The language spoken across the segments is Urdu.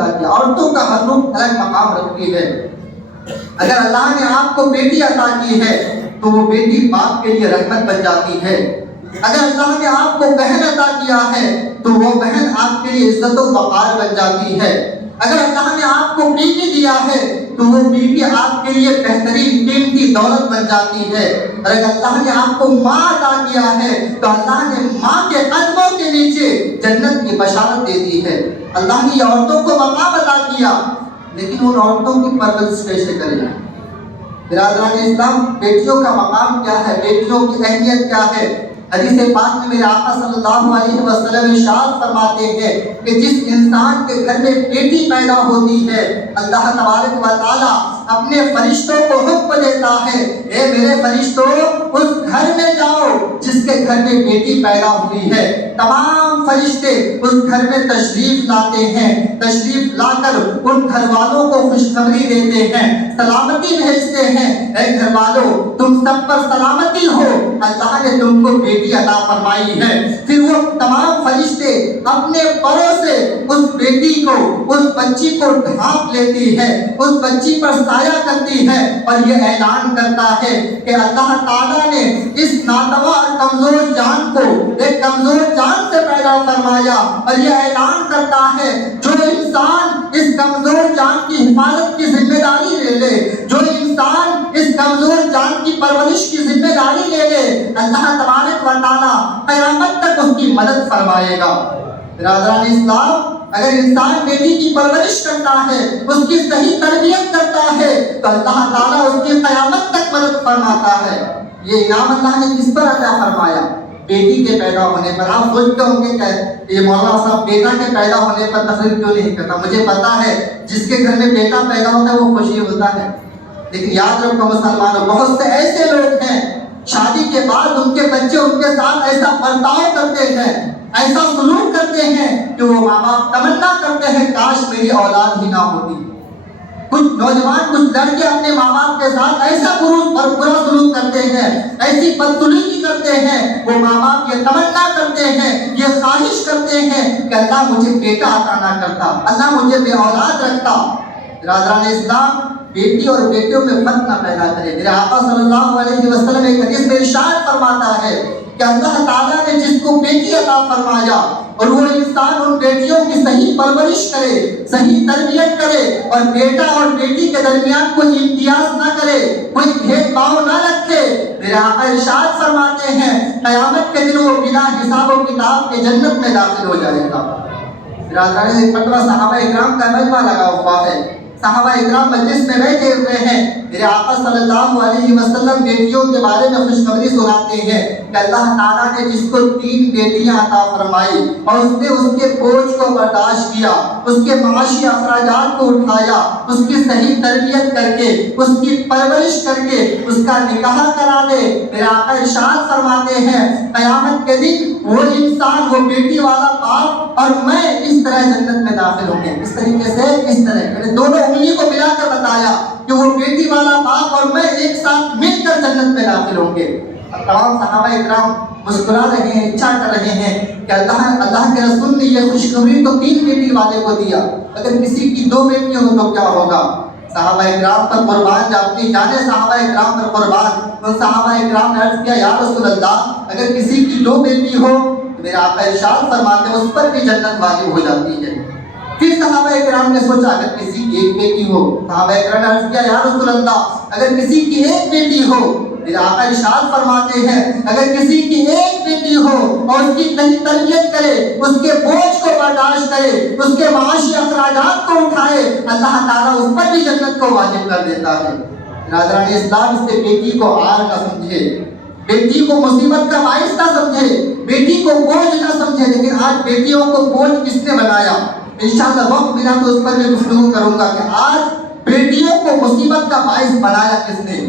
عطا کیا. عورتوں کا ہر روح الگ مقام رکھتی ہے. اگر اللہ نے آپ کو بیٹی عطا کی ہے تو وہ بیٹی باپ کے لیے رحمت بن جاتی ہے. اگر اللہ نے آپ کو بہن عطا کیا ہے تو وہ بہن آپ کے لیے عزت و وقار بن جاتی ہے. اگر اللہ نے آپ کو بیوی دیا ہے تو وہ بیوی آپ کے لیے بہترین قیمتی دولت بن جاتی ہے. اور اگر اللہ نے آپ کو ماں عطا کیا ہے تو اللہ نے ماں کے قدموں کے نیچے جنت کی بشارت دے دی ہے. اللہ نے عورتوں کو مقام عطا کیا لیکن ان عورتوں کی پرورش کیسے کریں؟ برادران اسلام، بیٹیوں کا مقام کیا ہے؟ بیٹیوں کی اہمیت کیا ہے؟ حدیث پاک میں میرے آقا صلی اللہ علیہ وسلم ارشاد فرماتے ہیں کہ جس انسان کے گھر میں بیٹی پیدا ہوتی ہے اللہ تبارک و تعالیٰ اپنے فرشتوں کو حکم دیتا ہے، اے میرے فرشتوں اس گھر میں جاؤ جس کے گھر میں بیٹی پیدا ہوئی ہے. تمام فرشتے اس گھر میں تشریف لاتے ہیں. تشریف لا کر ان گھر والوں کو خوشخبری دیتے ہیں، سلامتی بھیجتے ہیں. اے گھر والوں، تم سب پر سلامتی ہو، اللہ نے تم کو بیٹی عطا فرمائی ہے. پھر وہ تمام فرشتے اپنے پروں سے اس بیٹی کو، اس بچی کو ڈھانپ لیتی ہے، اس بچی پر سایہ کرتی ہے اور یہ اعلان کرتا ہے کہ اللہ تعالیٰ نے اس ناتواں اور کمزور جان کو ایک کمزور جان سے پیدا فرمایا. اور یہ اعلان کرتا ہے جو انسان اس کمزور جان کی حفاظت کی ذمہ داری لے لے، جو انسان اس کمزور جان کی پرورش کی ذمہ داری لے لے، اللہ تبارک و تعالیٰ قیامت تک اس کی مدد فرمائے گا. برادران اسلام، اگر انسان بیٹی کی پرورش کرتا ہے، اس کی صحیح تربیت کرتا ہے تو اللہ تعالیٰ اس کی قیامت تک مدد فرماتا ہے. یہ انعام اللہ نے کس پر عطا فرمایا؟ بیٹی کے پیدا ہونے پر. آپ سوچتے ہوں گے کہ یہ مولانا صاحب بیٹا کے پیدا ہونے پر تقریر کیوں نہیں کرتا؟ مجھے پتا ہے جس کے گھر میں بیٹا پیدا ہوتا ہے وہ خوشی ہوتا ہے، لیکن یاد رکھو مسلمانوں، بہت سے ایسے لوگ ہیں شادی کے بعد ان کے بچے ان کے ساتھ ایسا برتاؤ کرتے ہیں، ایسا سلوک کرتے ہیں کہ وہ ماں باپ تمنا کرتے ہیں کاش میری اولاد ہی نہ ہوتی. کچھ نوجوان، کچھ لڑکے اپنے ماں باپ کے ساتھ ایسا برا سلوک کرتے ہیں، ایسی بدسلوکی کرتے ہیں، وہ ماں باپ یہ تمنا کرتے ہیں، یہ خواہش کرتے ہیں کہ اللہ مجھے بیٹا عطا نہ کرتا، اللہ مجھے بے اولاد رکھتا. برادران اسلام، بیٹی اور بیٹیوں میں فرق نہ پیدا کرے. میرے آقا صلی اللہ علیہ وسلم ایک حدیث میں ارشاد فرماتا ہے کہ اللہ تعالیٰ نے جس کو بیٹی عطا فرمایا اور وہ انسان ان بیٹیوں کی صحیح پرورش کرے، صحیح تربیت کرے اور بیٹا اور بیٹی کے درمیان کوئی امتیاز نہ کرے، کوئی بھید بھاؤ نہ رکھے، میرے آقا ارشاد فرماتے ہیں قیامت کے دن وہ بنا حساب و کتاب کے جنت میں داخل ہو جائے گا. برادران، ایک مرتبہ صحابہ اکرام کا مجمع لگا ہوا ہے، صحابہ اکرام مجلس میں بیٹھے ہوئے ہیں. میرے آقا صلی اللہ علیہ وسلم بیٹیوں کے بارے میں خوشخبری سناتے ہیں کہ اللہ تعالیٰ نے جس کو 3 بیٹیاں عطا فرمائی اور اس نے اس کے بوجھ کو برداشت کیا، اس کے معاشی اخراجات کو اٹھایا، اس کی صحیح تربیت کر کے، اس کی پرورش کر کے اس کا نکاح کرا دے، میرے آقا ارشاد فرماتے ہیں قیامت کے دن وہ انسان، وہ بیٹی والا باپ اور میں اس طرح جنت میں داخل ہوں گے. اس طریقے سے، اس طرح دونوں انگلی کو ملا کر بتایا کہ وہ بیٹی والا باپ اور میں ایک ساتھ مل کر جنت میں داخل ہوں گے. تمام صحابہ اکرام مسکرا رہے ہیں، اچھا کر رہے ہیں کہ اللہ کے رسول نے یہ خوشخبری تو 3 بیٹی والے کو دیا، اگر کسی کی 2 بیٹیاں ہو تو کیا ہوگا؟ صحابہ اکرام پر قربان جاتی جانے صحابہ اکرام پر قربان. تو صحابہ اکرام نے عرض کیا یا رسول اللہ، اگر کسی کی 2 بیٹی ہو تو میرے آقا ارشاد فرماتے ہیں اس پر بھی جنت واجب ہو جاتی ہے. پھر صحابہ اکرام نے سوچا اگر کسی کی 1 بیٹی ہو، صحابہ اکرام نے عرض کیا یا رسول اللہ، اگر کسی کی 1 بیٹی ہو، میرے آقا ارشاد فرماتے ہیں اگر کسی کی 1 بیٹی ہو اور اس کی تربیت کرے، اس کے بوجھ کو برداشت کرے، اس کے معاشی اخراجات کو اٹھائے، اللہ تعالیٰ اس پر بھی جنت کو واجب کر دیتا ہے. برادران اسلام، اس سے بیٹی کو عار نہ سمجھے، بیٹی کو مصیبت کا باعث نہ سمجھے، بیٹی کو بوجھ نہ سمجھے. لیکن آج بیٹیوں کو بوجھ کس نے بنایا؟ انشاءاللہ وقت ملا تو اس پر بھی گفتگو کروں گا کہ آج بیٹیوں کو مصیبت کا باعث بنایا کس نے؟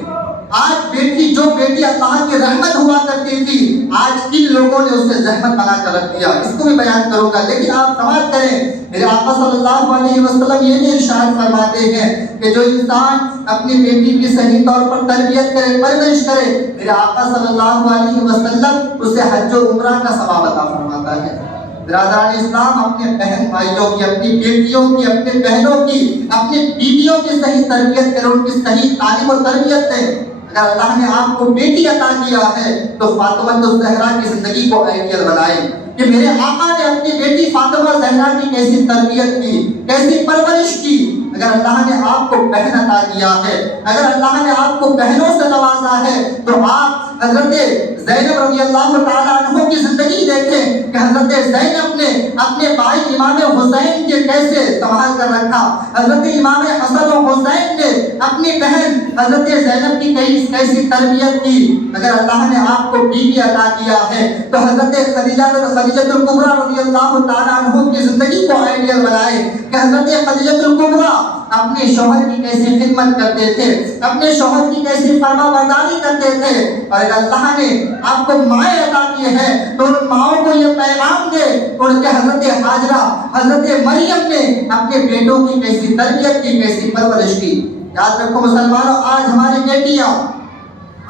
آج جو بیٹی اللہ کی رحمت ہوا کرتی تھی، آج کن لوگوں نے اسے زحمت بنا کر رکھ دیا، اس کو بھی بیان کروں گا. لیکن آپ سمجھ کریں، میرے آقا صلی اللہ علیہ وسلم یہ بھی ارشاد فرماتے ہیں کہ جو انسان اپنی بیٹی کی صحیح طور پر تربیت کرے، پرورش کرے، میرے آقا صلی اللہ علیہ وسلم اسے حج و عمرہ کا ثواب عطا فرماتا ہے. برادران اسلام، اپنے بہن بھائیوں کی، اپنی بیٹیوں کی، اپنے بہنوں کی، اپنی بیویوں کی صحیح تربیت کریں، ان کی صحیح تعلیم و تربیت دیں۔ اگر اللہ نے آپ کو بیٹی عطا کیا ہے تو فاطمہ الزہرا کی زندگی کو آئیڈیل بنائیں کہ میرے آقا نے اپنی بیٹی فاطمہ زہرا کی کیسی تربیت کی، کیسی پرورش کی۔ اگر اللہ نے آپ کو بہن عطا کیا ہے، اگر اللہ نے آپ کو بہنوں سے نوازا ہے، تو آپ حضرت زینب رضی اللہ تعالیٰ عنہ کی زندگی دیکھیں کہ حضرت زینب نے اپنے بھائی امام حسین کے کیسے سنبھال کر رکھا، حضرت امام حسن و حسین نے اپنی بہن حضرت زینب کی کیسی تربیت کی۔ اگر اللہ نے آپ کو بیوی عطا کیا ہے تو حضرت خدیجہ الکبریٰ رضی اللہ تعالیٰ عنہ کی زندگی کو آئیڈیل بنائے کہ حضرت خدیجہ الکبریٰ اپنے شوہر کی کیسی خدمت کرتے تھے، اپنے شوہر کی کیسی فرما برداری کرتے تھے۔ اور اگر اللہ نے آپ کو مائیں عطا کی ہے تو ان ماؤں کو یہ پیغام دے ان کے حضرت حاجرہ، حضرت مریم نے اپنے بیٹوں کی کیسی تربیت کی، کیسی پرورش کی۔ یاد رکھو مسلمانوں، آج ہماری بیٹیاں،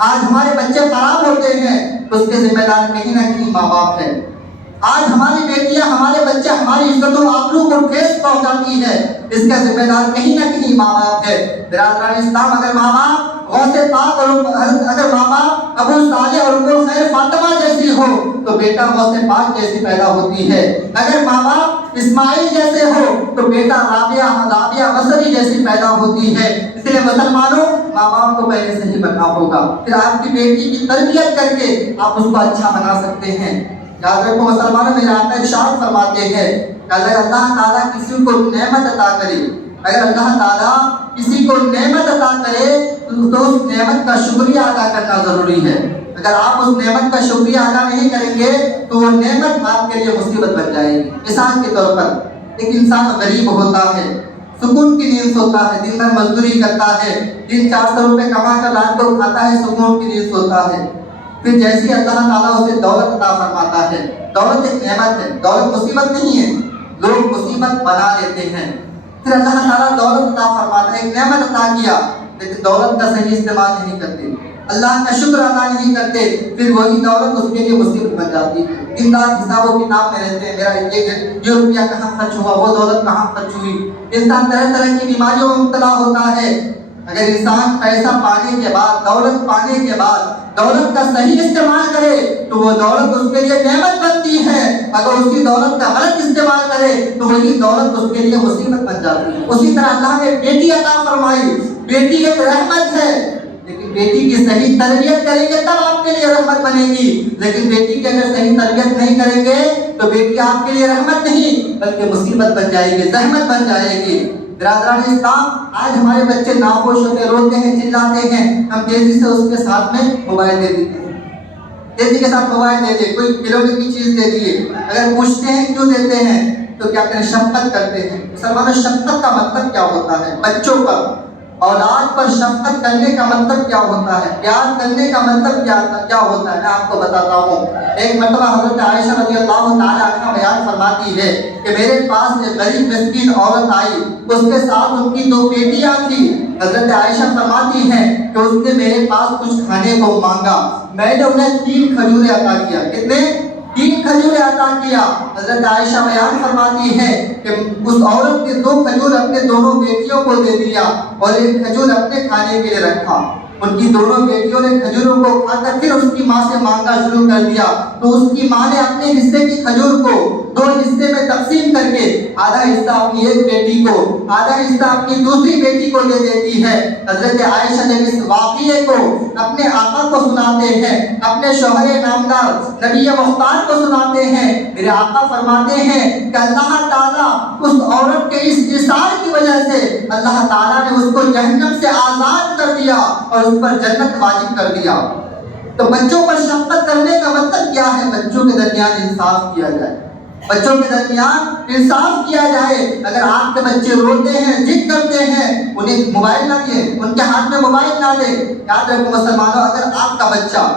آج ہمارے بچے خراب ہوتے ہیں تو اس کے ذمہ دار کہیں نہ کہیں ماں باپ ہے۔ آج ہماری بیٹیاں، ہمارے بچے، ہماری عزت و آبرو کو ٹھیس پہنچاتی ہے، اس کا ذمہ دار کہیں نہ کہیں ماں باپ ہے۔ برادران اسلام، اگر ماں باپ غوث پاک اور اگر ماں باپ ابو صالح اور ام الخیر فاطمہ جیسی ہو تو بیٹا غوث پاک جیسی پیدا ہوتی ہے۔ اگر ماں باپ اسماعیل جیسے ہو تو بیٹا رابعہ بصری جیسی پیدا ہوتی ہے۔ اس لیے مسلمانوں، ماں باپ کو پہلے سے ہی بننا ہوگا، پھر آپ کی بیٹی کی تربیت کر کے آپ اس کو اچھا بنا سکتے ہیں۔ یاد رکھو مسلمانوں، میرے آقا ارشاد فرماتے ہیں کہ اگر اللہ تعالیٰ کسی کو نعمت عطا کرے، اگر اللہ تعالیٰ کسی کو نعمت عطا کرے تو اس نعمت کا شکریہ ادا کرنا ضروری ہے۔ اگر آپ اس نعمت کا شکریہ ادا نہیں کریں گے تو وہ نعمت آپ کے لیے مصیبت بن جائے گی۔ مثال کے طور پر ایک انسان غریب ہوتا ہے، سکون کی نیند سوتا ہے، دن بھر مزدوری کرتا ہے، 300-400 روپے کما کر رات کو کھاتا ہے، سکون کی نیند سوتا ہے۔ پھر جیسے اللہ تعالیٰ اسے دولت عطا فرماتا ہے، دولت ایک نعمت ہے، دولت مصیبت نہیں ہے، لوگ مصیبت بنا لیتے ہیں۔ پھر اللہ تعالیٰ دولت عطا فرماتا ہے، ایک نعمت عطا کیا، لیکن دولت کا صحیح استعمال نہیں کرتے، اللہ کا شکر ادا نہیں کرتے، پھر وہی دولت اس کے لیے مصیبت بن جاتی ہے۔ دن رات حساب و کتاب میں رہتے ہیں، میرا یہ روپیہ کہاں خرچ ہوا، وہ دولت کہاں خرچ ہوئی۔ انسان طرح طرح کی بیماریوں میں مبتلا ہوتا ہے۔ اگر انسان پیسہ پانے کے بعد، دولت پانے کے بعد دولت کا صحیح استعمال کرے تو وہ دولت اس کے لیے نعمت بنتی ہے، اگر اسی دولت کا غلط استعمال کرے تو وہی دولت اس کے لیے مصیبت بن جاتی ہے۔ اسی طرح اللہ نے بیٹی عطا فرمائی، بیٹی ایک رحمت ہے، لیکن بیٹی کی صحیح تربیت کریں گے تب آپ کے لیے رحمت بنے گی، لیکن بیٹی کی اگر صحیح تربیت نہیں کریں گے تو بیٹی آپ کے لیے رحمت نہیں بلکہ مصیبت بن جائے گی، زحمت بن جائے گی۔ برادران اسلام، آج ہمارے بچے ناخوش ہوتے، روتے ہیں، چلاتے ہیں، ہم تیزی سے اس کے ساتھ میں موبائل دے دیتے ہیں، تیزی کے ساتھ موبائل دے دیے، کوئی کھلونے کی چیز دے دیے۔ اگر پوچھتے ہیں کیوں دیتے ہیں تو کیا کریں، شفقت کرتے ہیں۔ مسلمانوں، شفقت کا مطلب کیا ہوتا ہے؟ بچوں پر، اولاد پر شفقت کرنے کا مطلب کیا ہوتا ہے؟ پیار کرنے کا مطلب کیا ہوتا ہے؟ میں آپ کو بتاتا ہوں۔ ایک مرتبہ حضرت عائشہ رضی اللہ تعالیٰ عنہ بیان فرماتی ہے کہ میرے پاس ایک غریب مسکین عورت آئی، اس کے ساتھ ان کی 2 بیٹیاں تھیں۔ حضرت عائشہ فرماتی ہیں کہ اس نے میرے پاس کچھ کھانے کو مانگا، میں نے انہیں 3 کھجوریں عطا کیا۔ کتنے؟ 3 کھجوریں عطا کیا۔ حضرت عائشہ بیان فرماتی ہے کہ اس عورت نے 2 کھجور اپنے دونوں بیٹیوں کو دے دیا اور 1 کھجور اپنے کھانے کے لیے رکھا۔ ان کی دونوں بیٹیوں نے کھجوروں کو کھا کر پھر اس کی ماں سے مانگنا شروع کر دیا، تو اس کی ماں نے اپنے حصے کی کھجور کو 2 حصے میں تقسیم کر کے آدھا حصہ اپنی ایک بیٹی کو، آدھا حصہ اپنی دوسری بیٹی کو دے دیتی ہے۔ حضرت عائشہ جب اس واقعے کو اپنے آقا کو سناتے ہیں، اپنے شوہر نامدار نبی مختار کو سناتے ہیں، میرے آقا فرماتے ہیں کہ اللہ تعالیٰ اس عورت کے اس اثار کی وجہ سے اللہ تعالیٰ نے اس کو جہنم سے آزاد کر دیا اور اس پر جنت واجب کر دیا۔ تو بچوں پر شفقت کرنے کا مطلب کیا ہے؟ بچوں کے درمیان انصاف کیا جائے، بچوں کے درمیان انصاف کیا جائے۔ اگر آپ کے بچے روتے ہیں، ضد کرتے ہیں، انہیں موبائل نہ دیں، ان کے ہاتھ میں موبائل نہ دیں۔ یاد رکھو مسلمانوں، اگر آپ کا بچہ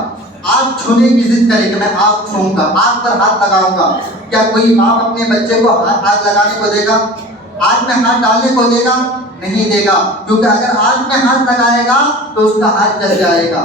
آگ چھونے کی ضد کرے کہ میں آگ چھوؤں گا، آگ پر ہاتھ لگاؤں گا، کیا کوئی باپ اپنے بچے کو آگ لگانے کو دے گا؟ آگ میں ہاتھ ڈالنے کو دے گا؟ نہیں دے گا، کیونکہ اگر آگ میں ہاتھ لگائے گا تو اس کا ہاتھ جل جائے گا۔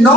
9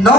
9